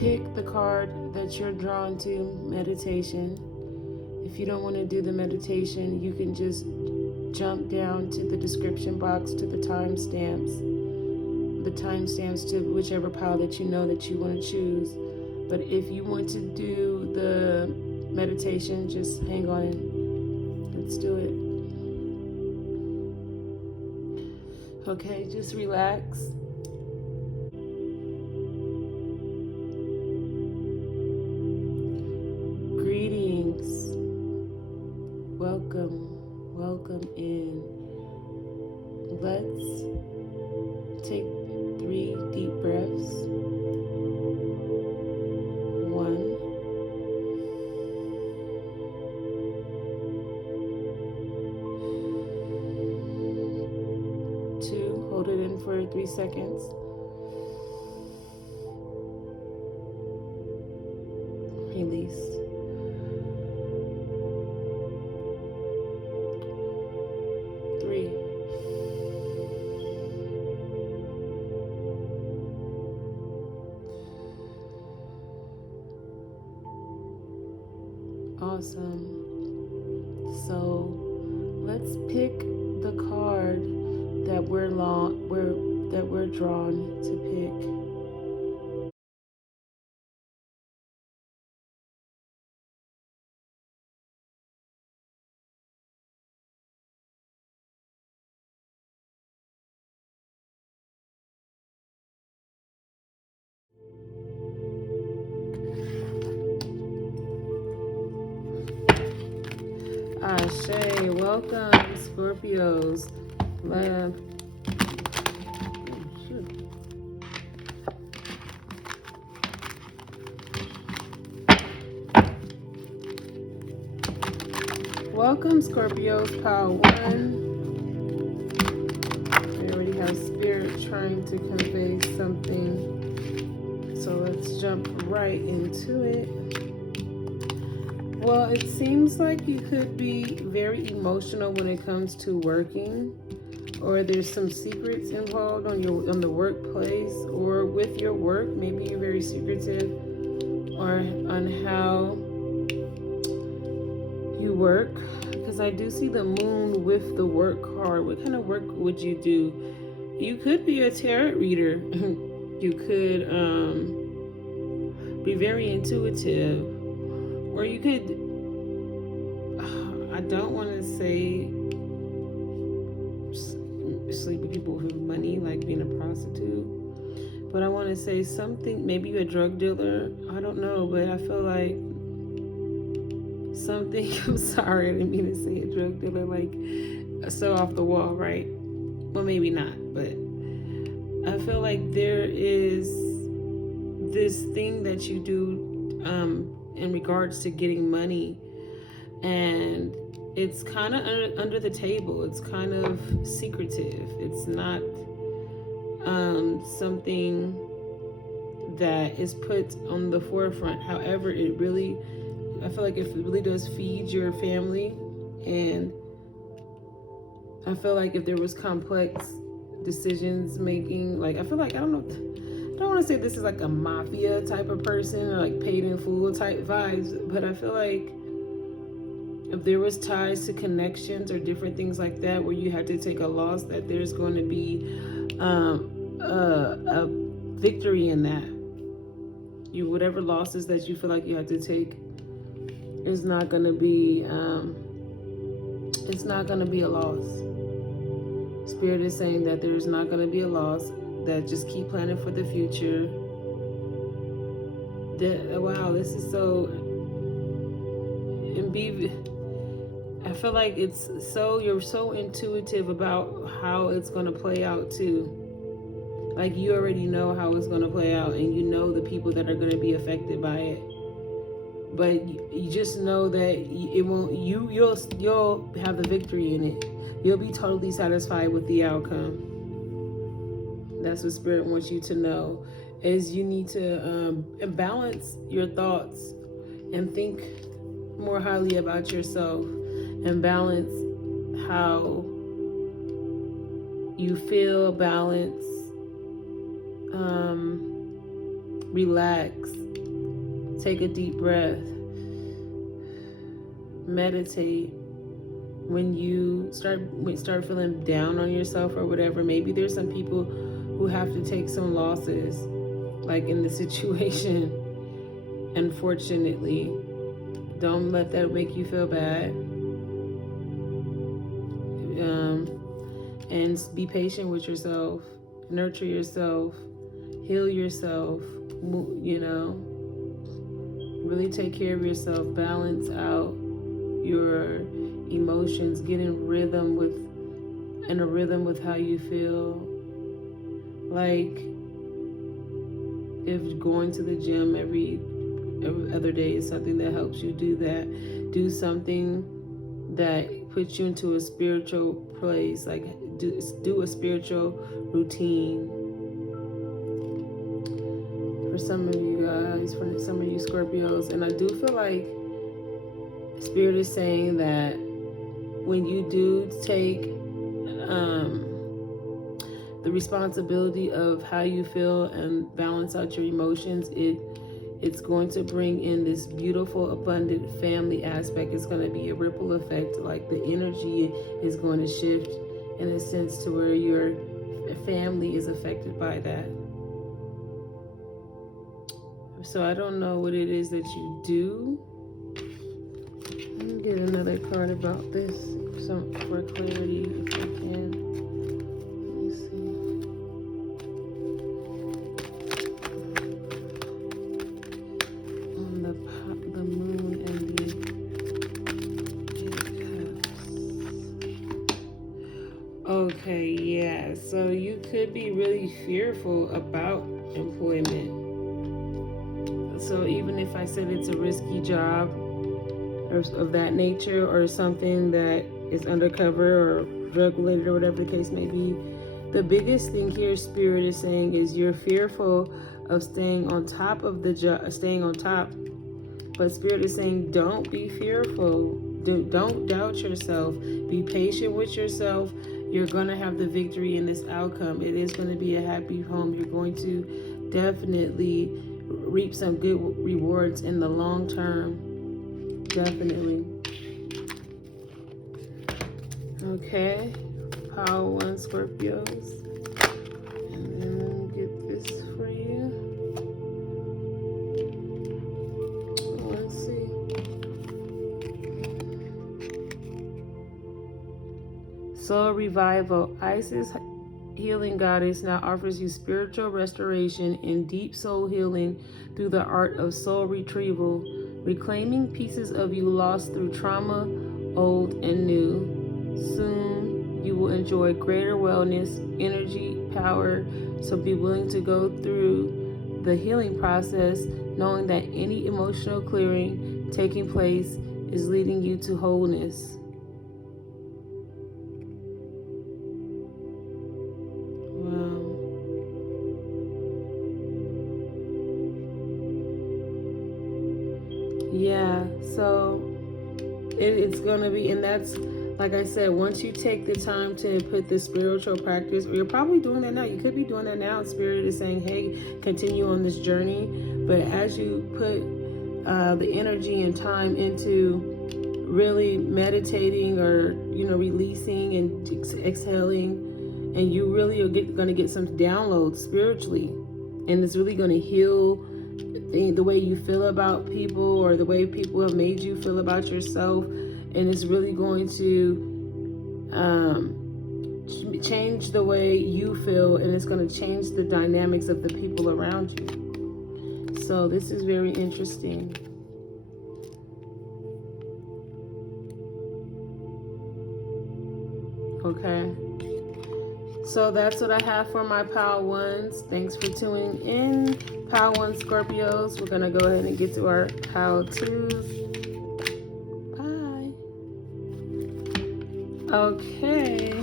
pick the card that you're drawn to, meditation. If you don't want to do the meditation, you can just jump down to the description box to the timestamps to whichever pile that you know that you want to choose. But if you want to do the meditation, just hang on and let's do it. Okay, just relax. Greetings. Welcome in. Let's take 3 deep breaths. 1, 2, hold it in for 3 seconds. Release. 3. Awesome. So let's pick the card that we're drawn to pick. Ashe, welcome Scorpios. Welcome Scorpios, pile 1. We already have spirit trying to convey something. So let's jump right into it. Well, it seems like you could be very emotional when it comes to working, or there's some secrets involved on the workplace or with your work. Maybe you're very secretive or on how you work, because I do see the moon with the work card. What kind of work would you do? You could be a tarot reader. You could be very intuitive. Or you could, I don't want to say sleep with people who have money, like being a prostitute, but I want to say something, maybe you're a drug dealer, I don't know, but I feel like something, I'm sorry, I didn't mean to say a drug dealer, like so off the wall, right? Well, maybe not, but I feel like there is this thing that you do in regards to getting money, and it's kind of under the table. It's kind of secretive. It's not something that is put on the forefront. However, I feel like it really does feed your family, and I feel like if there was complex decisions making, like I feel like, I don't want to say this is like a mafia type of person or like paid in full type vibes, but I feel like if there was ties to connections or different things like that where you had to take a loss, that there's going to be a victory in that. Whatever losses that you feel like you have to take is not going to be it's not going to be a loss. Spirit is saying that there's not going to be a loss, that just keep planning for the future. Wow, this is so, I feel like you're so intuitive about how it's going to play out too. Like you already know how it's going to play out, and you know the people that are going to be affected by it. But you just know that it won't. You'll have the victory in it. You'll be totally satisfied with the outcome. That's what Spirit wants you to know. Is you need to balance your thoughts and think more highly about yourself, and balance how you feel, balance, relax, Take a deep breath. Meditate. When you start feeling down on yourself or whatever, maybe there's some people who have to take some losses, like in the situation. Unfortunately, don't let that make you feel bad. And be patient with yourself. Nurture yourself. Heal yourself. Really take care of yourself. Balance out your emotions. Get in a rhythm with how you feel. Like if going to the gym every other day is something that helps you, do that. Do something that puts you into a spiritual place. Like do a spiritual routine. For some of you guys, for some of you Scorpios, and I do feel like Spirit is saying that when you do take the responsibility of how you feel and balance out your emotions, it's going to bring in this beautiful, abundant family aspect. It's going to be a ripple effect. Like the energy is going to shift in a sense to where your family is affected by that. So I don't know what it is that you do. Let me get another card about this for clarity if I can. Let me see. On the moon and the cups. Okay, yeah. So you could be really fearful about employment. So even if I said it's a risky job or of that nature, or something that is undercover or drug related or whatever the case may be, the biggest thing here Spirit is saying is you're fearful of staying on top of the job, staying on top. But Spirit is saying don't be fearful. Don't doubt yourself. Be patient with yourself. You're going to have the victory in this outcome. It is going to be a happy home. You're going to definitely reap some good rewards in the long term. Definitely. Okay. Power 1 Scorpios. And then let me get this for you. Let's see. Soul Revival. Isis, healing goddess, now offers you spiritual restoration and deep soul healing through the art of soul retrieval, reclaiming pieces of you lost through trauma, old and new. Soon you will enjoy greater wellness, energy, power, so be willing to go through the healing process, knowing that any emotional clearing taking place is leading you to wholeness. Yeah, so it's going to be, and that's, like I said, once you take the time to put this spiritual practice, or you're probably doing that now, you could be doing that now. Spirit is saying, hey, continue on this journey. But as you put the energy and time into really meditating or, releasing and exhaling, and you really are going to get some downloads spiritually, and it's really going to heal the way you feel about people, or the way people have made you feel about yourself, and it's really going to change the way you feel, and it's going to change the dynamics of the people around you. So this is very interesting. Okay. So that's what I have for my Power Ones. Thanks for tuning in, Power One Scorpios. We're going to go ahead and get to our Power Twos. Bye. Okay.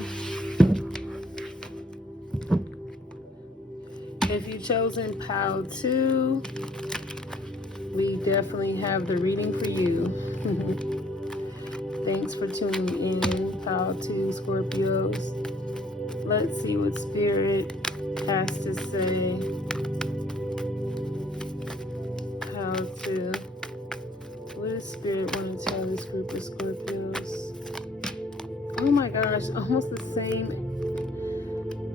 If you've chosen Power 2, we definitely have the reading for you. Thanks for tuning in, Power 2 Scorpios. Let's see what Spirit has to say. Power 2. to? What does Spirit want to tell this group of Scorpios? Oh my gosh, almost the same,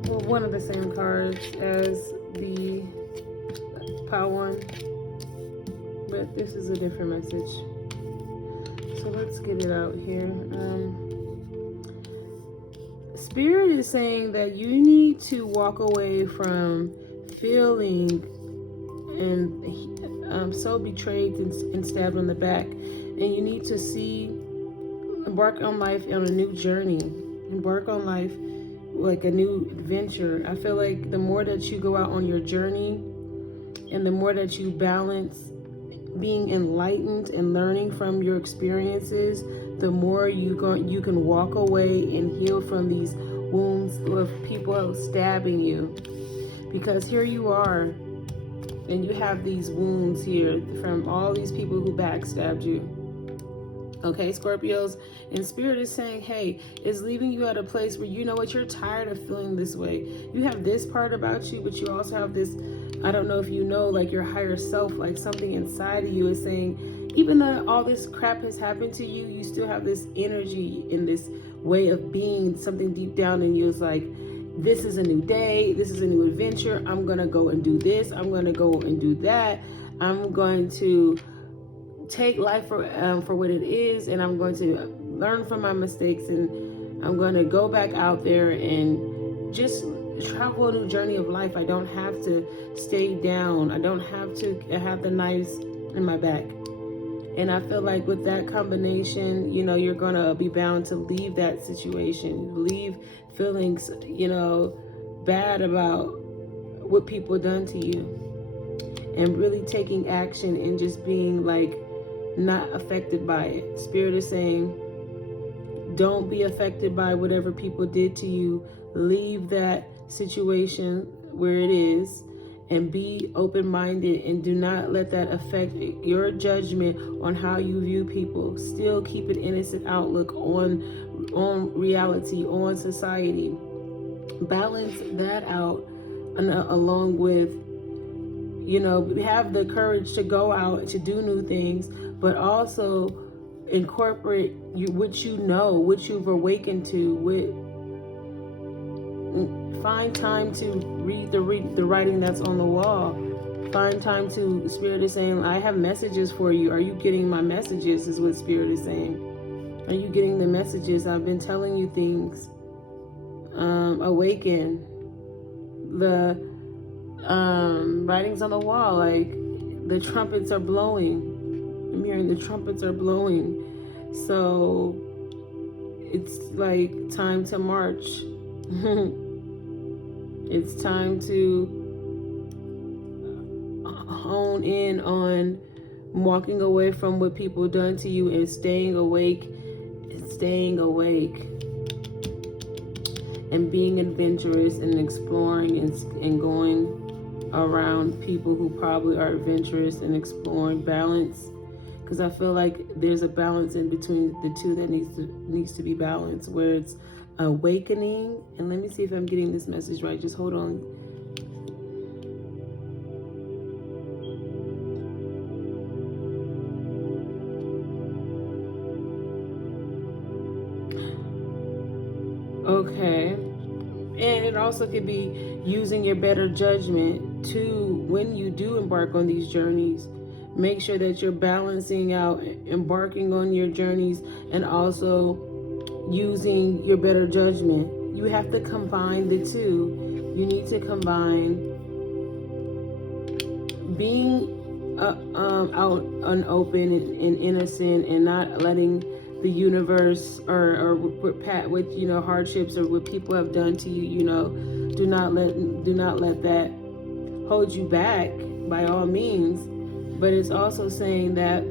well, one of the same cards as the Pile one, but this is a different message. So let's get it out here. Spirit is saying that you need to walk away from feeling and so betrayed and stabbed on the back, and you need to embark on life on a new journey, embark on life like a new adventure. I feel like the more that you go out on your journey and the more that you balance being enlightened and learning from your experiences, the more you can walk away and heal from these wounds of people stabbing you. Because here you are, and you have these wounds here from all these people who backstabbed you. Okay, Scorpios, and Spirit is saying, hey, it's leaving you at a place where you know what, you're tired of feeling this way. You have this part about you, but you also have this, I don't know if you know, like your higher self, like something inside of you is saying, even though all this crap has happened to you, you still have this energy in this way of being. Something deep down in you is like, this is a new day, this is a new adventure, I'm gonna go and do this, I'm gonna go and do that, I'm going to take life for what it is, and I'm going to learn from my mistakes, and I'm going to go back out there and just travel a new journey of life. I don't have to stay down. I don't have to have the knives in my back. And I feel like with that combination, you know, you're going to be bound to leave that situation, leave feelings, you know, bad about what people done to you, and really taking action and just being like not affected by it. Spirit is saying, don't be affected by whatever people did to you. Leave that situation where it is and be open-minded, and do not let that affect your judgment on how you view people. Still keep an innocent outlook on reality, on society. Balance that out, along with, you know, have the courage to go out to do new things, but also incorporate what you know, what you've awakened to. Find time to read the writing that's on the wall. Find time to, Spirit is saying, I have messages for you. Are you getting my messages, is what Spirit is saying. Are you getting the messages? I've been telling you things. Awaken. The writings on the wall, like the trumpets are blowing. I'm hearing the trumpets are blowing. So it's like time to march. It's time to hone in on walking away from what people done to you and staying awake and being adventurous and exploring and going around people who probably are adventurous and exploring. Balance, because I feel like there's a balance in between the two that needs to be balanced, where it's awakening. And let me see if I'm getting this message right. Just hold on. Okay. And it also could be using your better judgment to, when you do embark on these journeys, make sure that you're balancing out embarking on your journeys and also using your better judgment. You have to combine the two. You need to combine being out and open and innocent, and not letting the universe or with you know, hardships or what people have done to you, you know, do not let that hold you back, by all means. But it's also saying that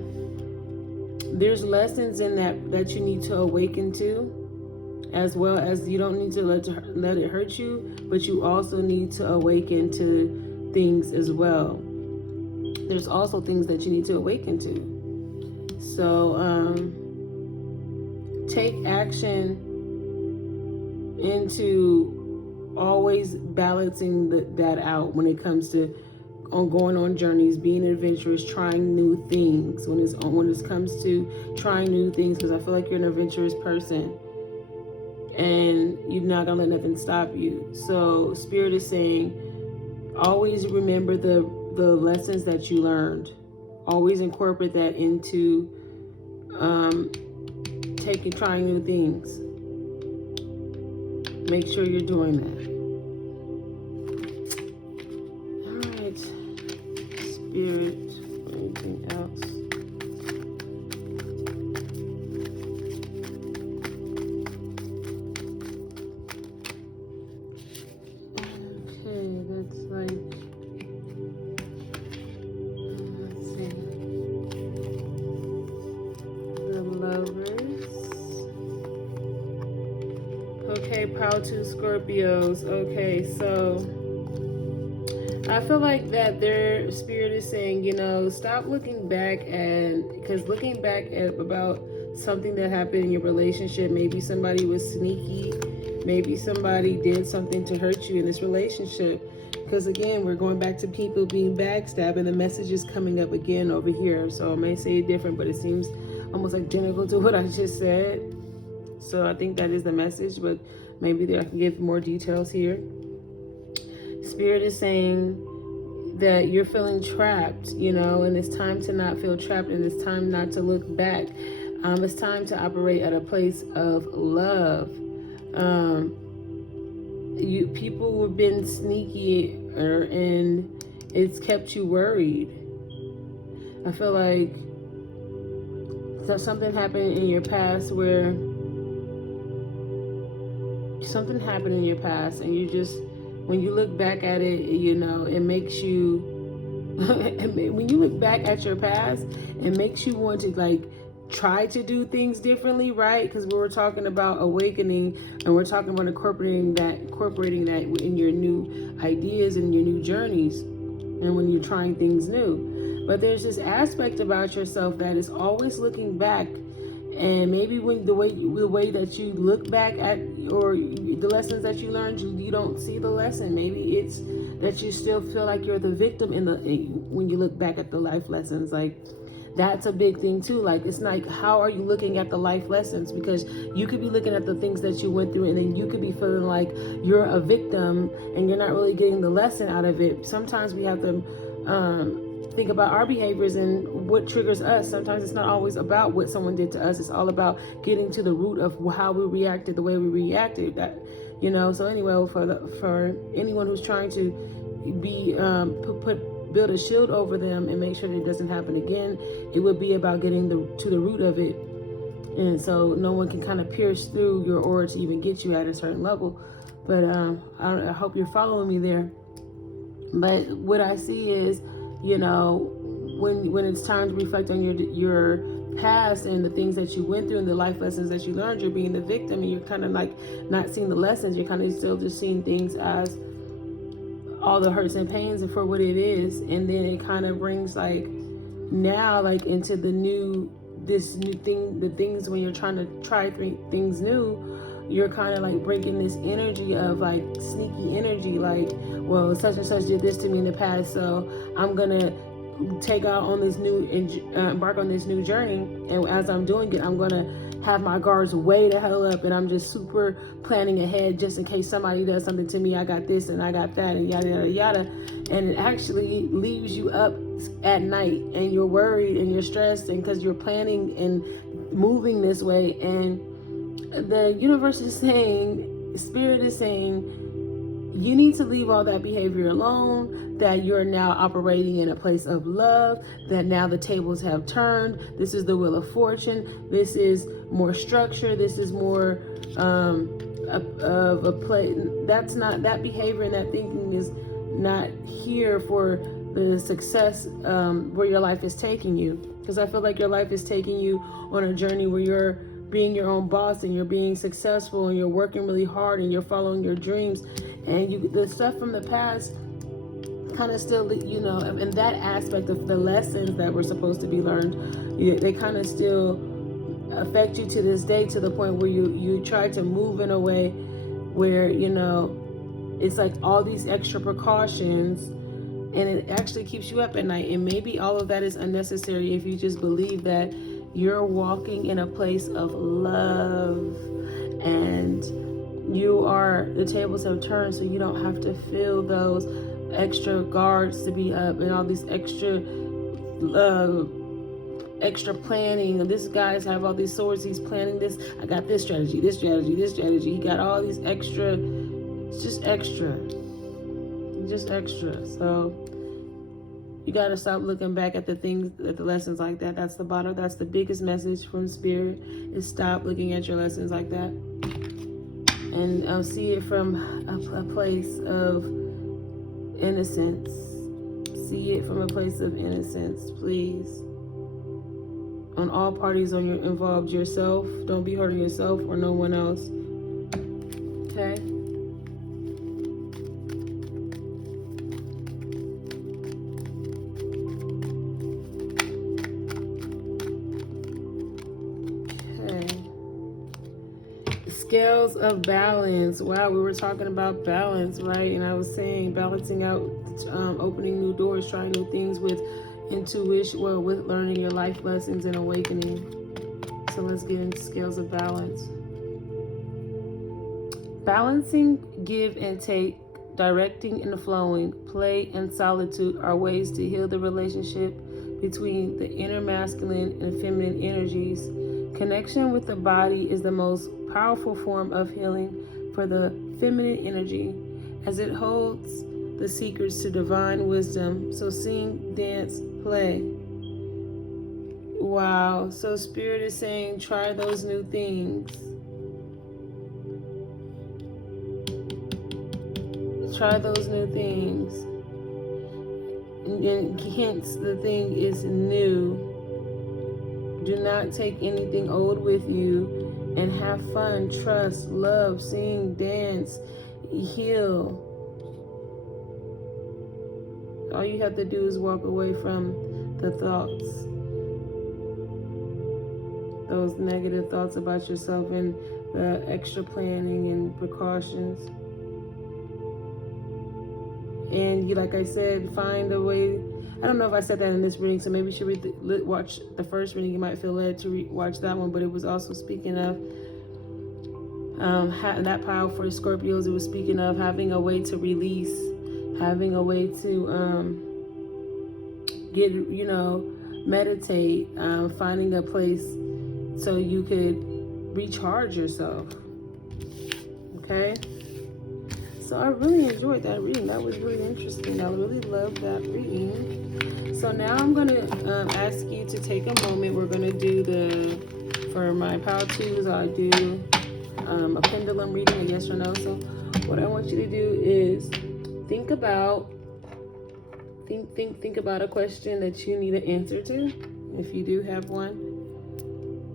there's lessons in that you need to awaken to, as well as you don't need to let it hurt you, but you also need to awaken to things as well. There's also things that you need to awaken to. So take action into always balancing that out when it comes to on going on journeys, being adventurous, trying new things. When it comes to trying new things, because I feel like you're an adventurous person, and you're not gonna let nothing stop you. So Spirit is saying, always remember the lessons that you learned. Always incorporate that into trying new things. Make sure you're doing that. All right, Spirit. Anything else? Okay, that's like. Let's see. The Lovers. Okay, Power 2 Scorpios. Okay, so I feel like that their spirit is saying, stop looking back because looking back at about something that happened in your relationship, maybe somebody was sneaky, maybe somebody did something to hurt you in this relationship. Because again, we're going back to people being backstabbed, and the message is coming up again over here. So I may say it different, but it seems almost identical to what I just said. So I think that is the message, but maybe I can give more details here. Spirit is saying that you're feeling trapped, and it's time to not feel trapped, and it's time not to look back. It's time to operate at a place of love. People have been sneaky, and it's kept you worried. I feel like something happened in your past and you just, when you look back at it, it makes you, when you look back at your past, it makes you want to try to do things differently, right? Because we were talking about awakening, and we're talking about incorporating that in your new ideas and your new journeys, and when you're trying things new. But there's this aspect about yourself that is always looking back. And maybe when the way that you look back at, or the lessons that you learned, you don't see the lesson. Maybe it's that you still feel like you're the victim when you look back at the life lessons. That's a big thing too. It's like, how are you looking at the life lessons? Because you could be looking at the things that you went through, and then you could be feeling like you're a victim and you're not really getting the lesson out of it. Sometimes we have to think about our behaviors and what triggers us. Sometimes it's not always about what someone did to us. It's all about getting to the root of how we reacted the way we reacted. So anyway, for anyone who's trying to be build a shield over them and make sure that it doesn't happen again, it would be about getting to the root of it, and so no one can kind of pierce through your aura to even get you at a certain level. But I hope you're following me there. But what I see is, when it's time to reflect on your past and the things that you went through and the life lessons that you learned, you're being the victim, and you're kind of not seeing the lessons. You're kind of still just seeing things as all the hurts and pains and for what it is. And then it kind of brings now into the new thing, the things when you're trying to try things new, you're kind of bringing this energy of sneaky energy, well, such and such did this to me in the past, so I'm gonna take out on this new embark on this new journey, and as I'm doing it, I'm gonna have my guards way the hell up, and I'm just super planning ahead just in case somebody does something to me. I got this and I got that and yada yada yada, and it actually leaves you up at night and you're worried and you're stressed, and because you're planning and moving this way. And the universe is saying, Spirit is saying, you need to leave all that behavior alone, that you're now operating in a place of love, that now the tables have turned. This is the Wheel of Fortune. This is more structure. This is more of a play. That's not, that behavior and that thinking is not here for the success where your life is taking you. Because I feel like your life is taking you on a journey where you're being your own boss and you're being successful and you're working really hard and you're following your dreams, and the stuff from the past kind of still, and that aspect of the lessons that were supposed to be learned, they kind of still affect you to this day, to the point where you try to move in a way where, it's like all these extra precautions And it actually keeps you up at night. And maybe all of that is unnecessary if you just believe that you're walking in a place of love, and the tables have turned, so you don't have to feel those extra guards to be up and all these extra planning. This guy's have all these swords, he's planning this. I got this strategy, this strategy, this strategy. He got all these extra. Just extra. So you got to stop looking back at the things, at the lessons like that. That's the biggest message from Spirit, is stop looking at your lessons like that. And see it from a place of innocence. See it from a place of innocence, please. On all parties involved, yourself. Don't be hurting yourself or no one else. Okay? Scales of balance. Wow, we were talking about balance, right? And I was saying balancing out, opening new doors, trying new things with intuition, with learning your life lessons and awakening. So let's get into scales of balance. Balancing give and take, directing and flowing, play and solitude are ways to heal the relationship between the inner masculine and feminine energies. Connection with the body is the most powerful form of healing for the feminine energy, as it holds the secrets to divine wisdom. So sing, dance, play. Wow. So Spirit is saying, try those new things. Try those new things. And hence, the thing is new. Do not take anything old with you, and have fun, trust, love, sing, dance, heal. All you have to do is walk away from the thoughts, those negative thoughts about yourself, and the extra planning and precautions. And you, like I said, find a way. I don't know if I said that in this reading, so maybe you should watch the first reading. You might feel led to watch that one, but it was also speaking of that power for Scorpios. It was speaking of having a way to release, having a way to meditate, finding a place so you could recharge yourself. Okay? So I really enjoyed that reading. That was really interesting. I really loved that reading. So now I'm going to ask you to take a moment. We're going to do for my power twos, I do a pendulum reading, a yes or no. So what I want you to do is think about a question that you need an answer to. If you do have one,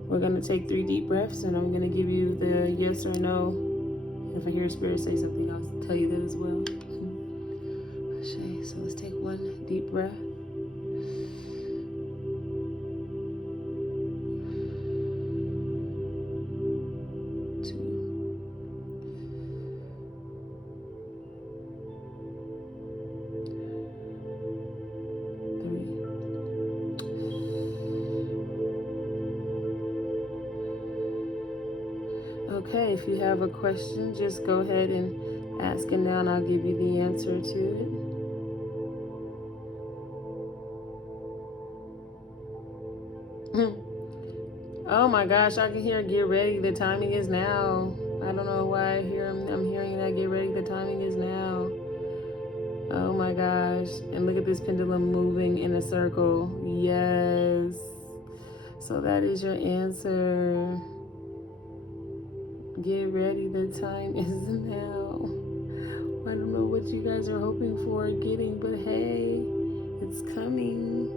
we're going to take 3 deep breaths, and I'm going to give you the yes or no. If I hear Spirit say something, I'll tell you that as well. So let's take 1 deep breath. Okay, if you have a question, just go ahead and ask it now, and I'll give you the answer to it. Oh my gosh, I can hear "get ready, the timing is now." I don't know why I'm hearing that. Get ready, the timing is now. Oh my gosh. And look at this pendulum moving in a circle. Yes. So that is your answer. Get ready, the time is now. I don't know what you guys are hoping for getting, but hey, it's coming.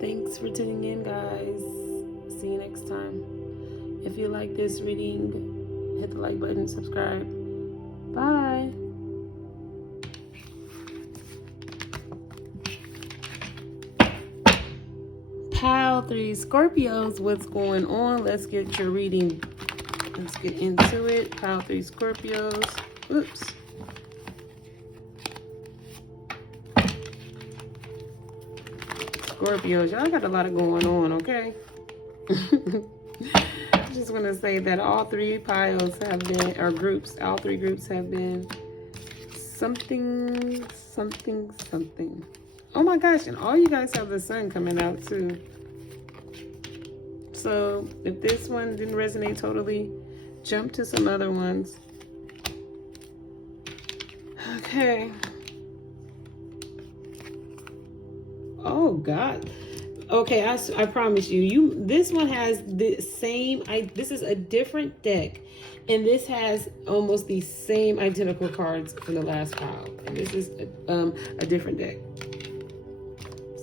Thanks for tuning in, guys. See you next time. If you like this reading, hit the like button, subscribe. Bye. Pile 3 Scorpios, what's going on? Let's get your reading. Let's get into it. Pile 3 Scorpios. Oops. Scorpios, y'all got a lot of going on, okay? I just want to say that all three piles have been, or groups, all three groups have been something, something, something. Oh my gosh, and all you guys have the sun coming out too. So if this one didn't resonate totally, jump to some other ones. Okay. Oh God. Okay, I promise you, this one has the same, this is a different deck, and this has almost the same identical cards from the last pile, and this is a different deck.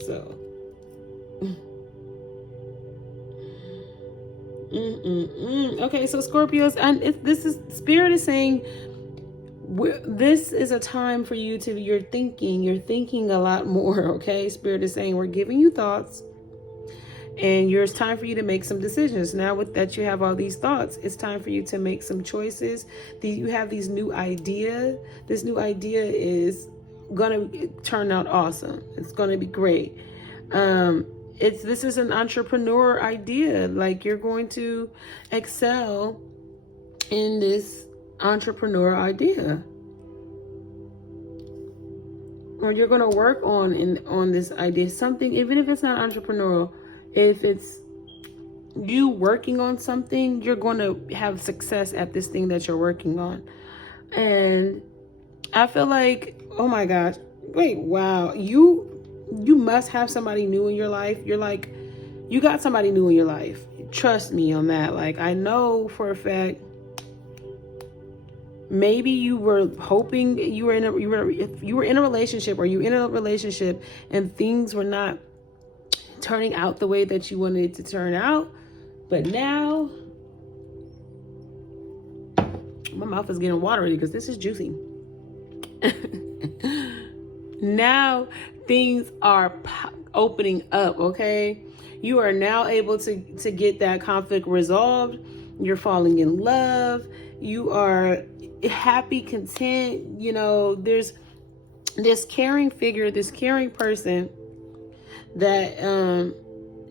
So okay, so Scorpios, and this is, Spirit is saying this is a time for you to, you're thinking a lot more. Okay, Spirit is saying we're giving you thoughts, and it's time for you to make some decisions. Now with that, you have all these thoughts, it's time for you to make some choices. You have these new idea. This new idea is gonna turn out awesome. It's gonna be great. This is an entrepreneur idea. Like, you're going to excel in this entrepreneur idea, or you're going to work on this idea. Something, even if it's not entrepreneurial, if it's you working on something, you're going to have success at this thing that you're working on. And I feel like, oh my gosh, wait, wow, you must have somebody new in your life. You're like, you got somebody new in your life. Trust me on that. Like, I know for a fact, maybe you were hoping you were in a relationship, or you in a relationship and things were not turning out the way that you wanted it to turn out. But now, my mouth is getting watery because this is juicy. Now things are opening up, okay? You are now able to get that conflict resolved. You're falling in love. You are happy, content. You know, there's this caring figure, this caring person that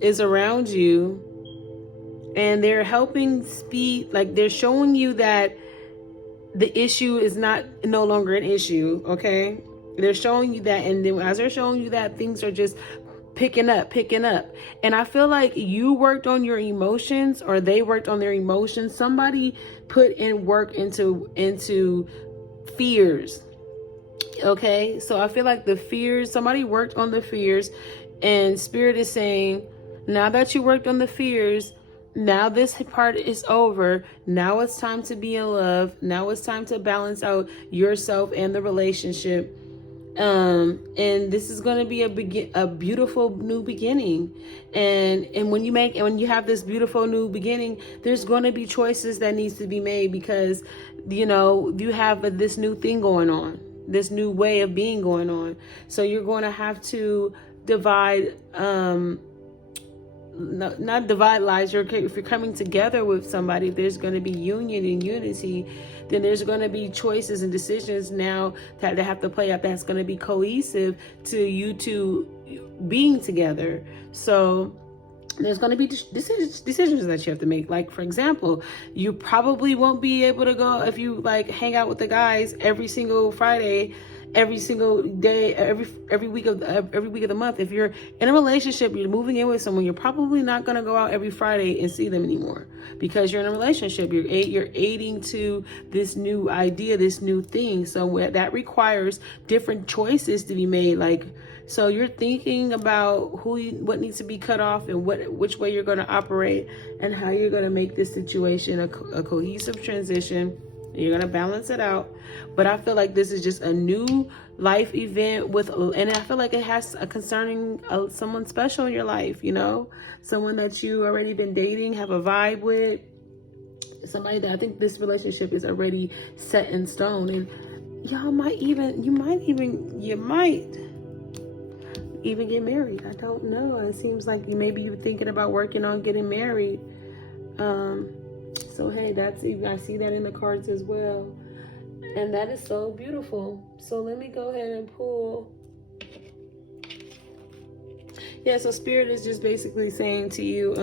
is around you, and they're helping speed, like, they're showing you that the issue is no longer an issue, okay? They're showing you that, and then as they're showing you that, things are just picking up. And I feel like you worked on your emotions, or they worked on their emotions. Somebody put in work into fears. Okay, so I feel like the fears, somebody worked on the fears, and Spirit is saying, now that you worked on the fears, now this part is over. Now it's time to be in love. Now it's time to balance out yourself and the relationship. And this is going to be a beautiful new beginning. And when you have this beautiful new beginning, there's going to be choices that needs to be made, because, you know, you have this new thing going on, this new way of being going on. So you're going to have to divide, not divide lives. If you're coming together with somebody, if there's going to be union and unity, then there's going to be choices and decisions now that they have to play out, that's going to be cohesive to you two being together. So there's going to be decisions that you have to make. Like, for example, you probably won't be able to go, if you like hang out with the guys every single Friday, every single day, every week of the month. If you're in a relationship, you're moving in with someone, you're probably not going to go out every Friday and see them anymore, because you're in a relationship. You're aiding to this new idea, this new thing. So that requires different choices to be made. Like, so you're thinking about what needs to be cut off, and which way you're going to operate, and how you're going to make this situation a cohesive transition. You're going to balance it out. But I feel like this is just a new life event and I feel like it has concerning someone special in your life, you know, someone that you already been dating, have a vibe with, somebody that I think this relationship is already set in stone. And y'all might even get married. I don't know. It seems like maybe you're thinking about working on getting married. So hey, I see that in the cards as well. And that is so beautiful. So let me go ahead and pull. Yeah, so Spirit is just basically saying to you,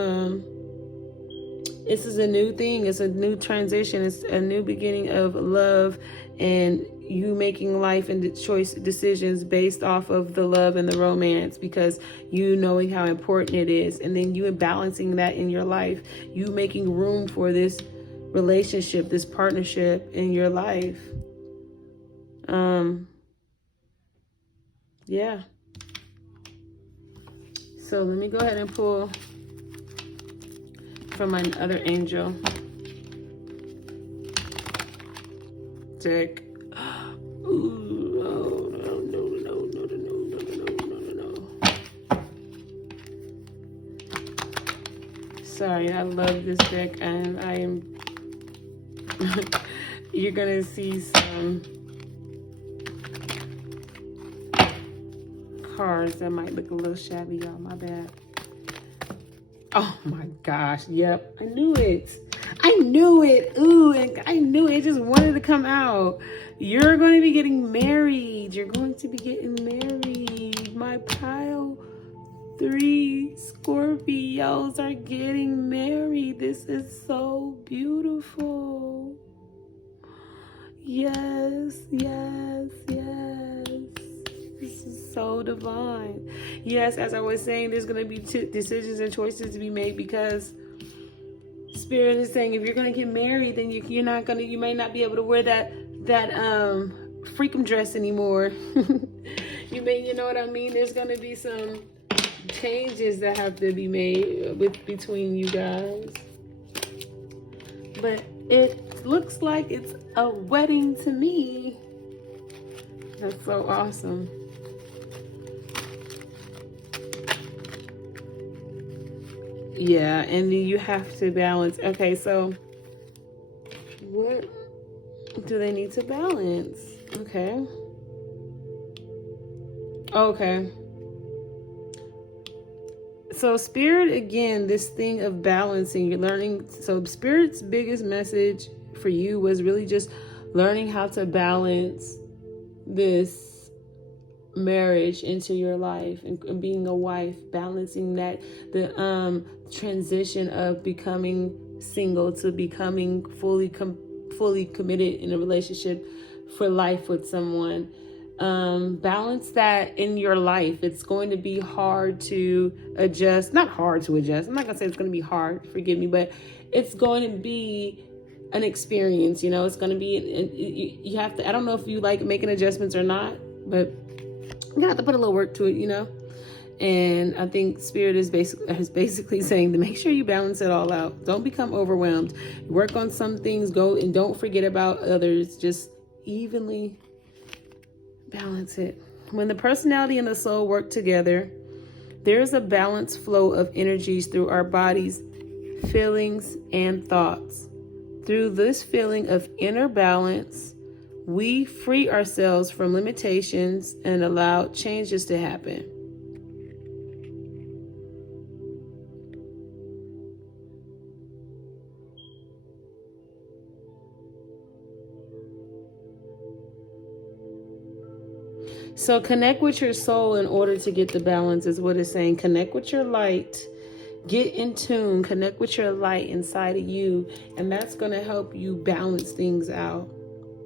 this is a new thing. It's a new transition. It's a new beginning of love, and you making life and choice decisions based off of the love and the romance, because you knowing how important it is, and then you balancing that in your life. You making room for this relationship, this partnership in your life. Yeah. So let me go ahead and pull from my other angel deck. Ooh, no. Sorry, I love this deck, and I am you're gonna see some cards that might look a little shabby, y'all. My bad. Oh my gosh. Yep. I knew it. Ooh, and I knew it. Just wanted to come out. You're going to be getting married. My pile 3 Scorpios are getting married. This is so beautiful. Yes. This is so divine. Yes, as I was saying, there's going to be decisions and choices to be made, because Spirit is saying if you're going to get married, then you may not be able to wear that freakum dress anymore. You know what I mean? There's going to be some changes that have to be made between you guys. But it looks like it's a wedding to me. That's so awesome. Yeah, and then you have to balance. Okay, so what do they need to balance? Okay. So Spirit, again, this thing of balancing, you're learning. So Spirit's biggest message for you was really just learning how to balance this marriage into your life, and being a wife, balancing that, the transition of becoming single to becoming fully committed in a relationship for life with someone. Balance that in your life. It's going to be hard to adjust. Not hard to adjust. I'm not gonna say it's going to be hard, forgive me, but it's going to be an experience. It's going to be, you have to, I don't know if you like making adjustments or not, but you have to put a little work to it, And I think Spirit is basically saying to make sure you balance it all out. Don't become overwhelmed. Work on some things, go, and don't forget about others. Just evenly balance it. When the personality and the soul work together, there's a balanced flow of energies through our bodies, feelings, and thoughts. Through this feeling of inner balance, we free ourselves from limitations and allow changes to happen. So connect with your soul in order to get the balance, is what it's saying. Connect with your light. Get in tune. Connect with your light inside of you. And that's going to help you balance things out,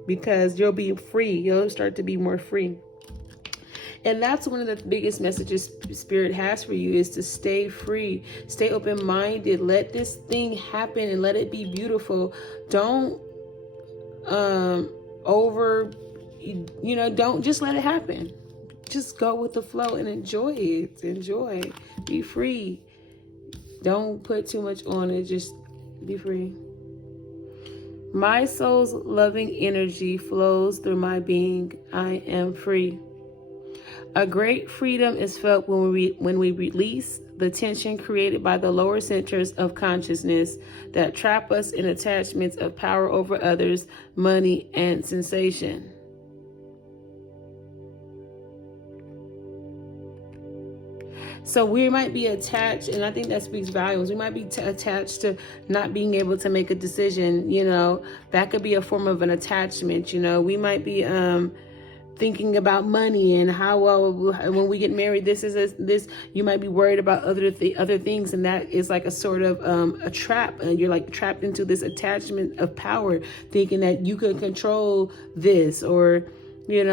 because you'll be free. You'll start to be more free. And that's one of the biggest messages Spirit has for you, is to stay free, stay open-minded, let this thing happen and let it be beautiful. Don't don't just let it happen. Just go with the flow and enjoy it. Be free. Don't put too much on it. Just be free. My soul's loving energy flows through my being. I am free. A great freedom is felt when we release the tension created by the lower centers of consciousness that trap us in attachments of power over others, money, and sensation. So we might be attached, and I think that speaks volumes. We might be attached to not being able to make a decision. That could be a form of an attachment. We might be thinking about money and how, well, when we get married, this is this. You might be worried about other things, and that is like a sort of a trap. And you're like trapped into this attachment of power, thinking that you can control this, or you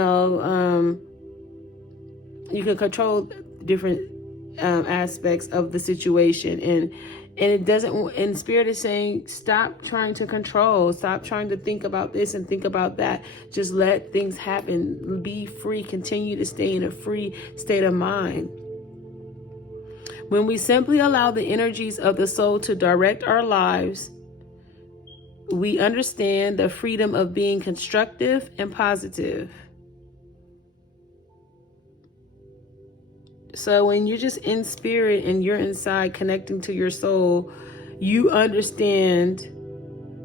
can control different aspects of the situation, and it doesn't. And Spirit is saying, stop trying to control, stop trying to think about this and think about that. Just let things happen. Be free. Continue to stay in a free state of mind. When we simply allow the energies of the soul to direct our lives, we understand the freedom of being constructive and positive. So when you're just in spirit and you're inside connecting to your soul, you understand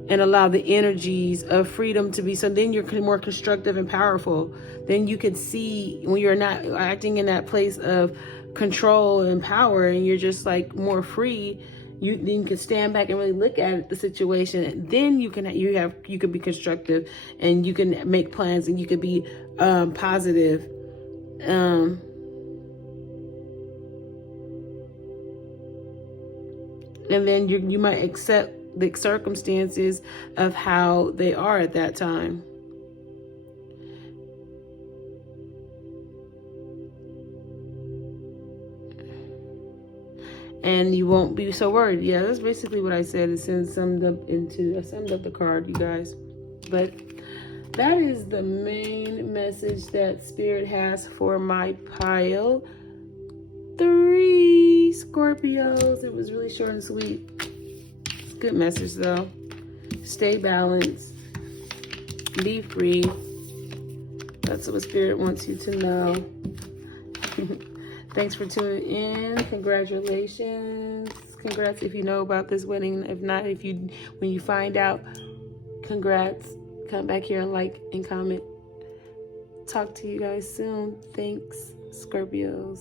and allow the energies of freedom to be. So then you're more constructive and powerful. Then you can see when you're not acting in that place of control and power, and you're just like more free. Then you can stand back and really look at the situation. Then you can be constructive, and you can make plans, and you can be positive. And then you might accept the circumstances of how they are at that time. And you won't be so worried. Yeah, that's basically what I said. I summed up the card, you guys. But that is the main message that Spirit has for my pile 3 Scorpios. It was really short and sweet. It's a good message though. Stay balanced. Be free. That's what Spirit wants you to know. Thanks for tuning in. Congratulations. Congrats if you know about this wedding. If not, when you find out, congrats. Come back here and like and comment. Talk to you guys soon. Thanks, Scorpios.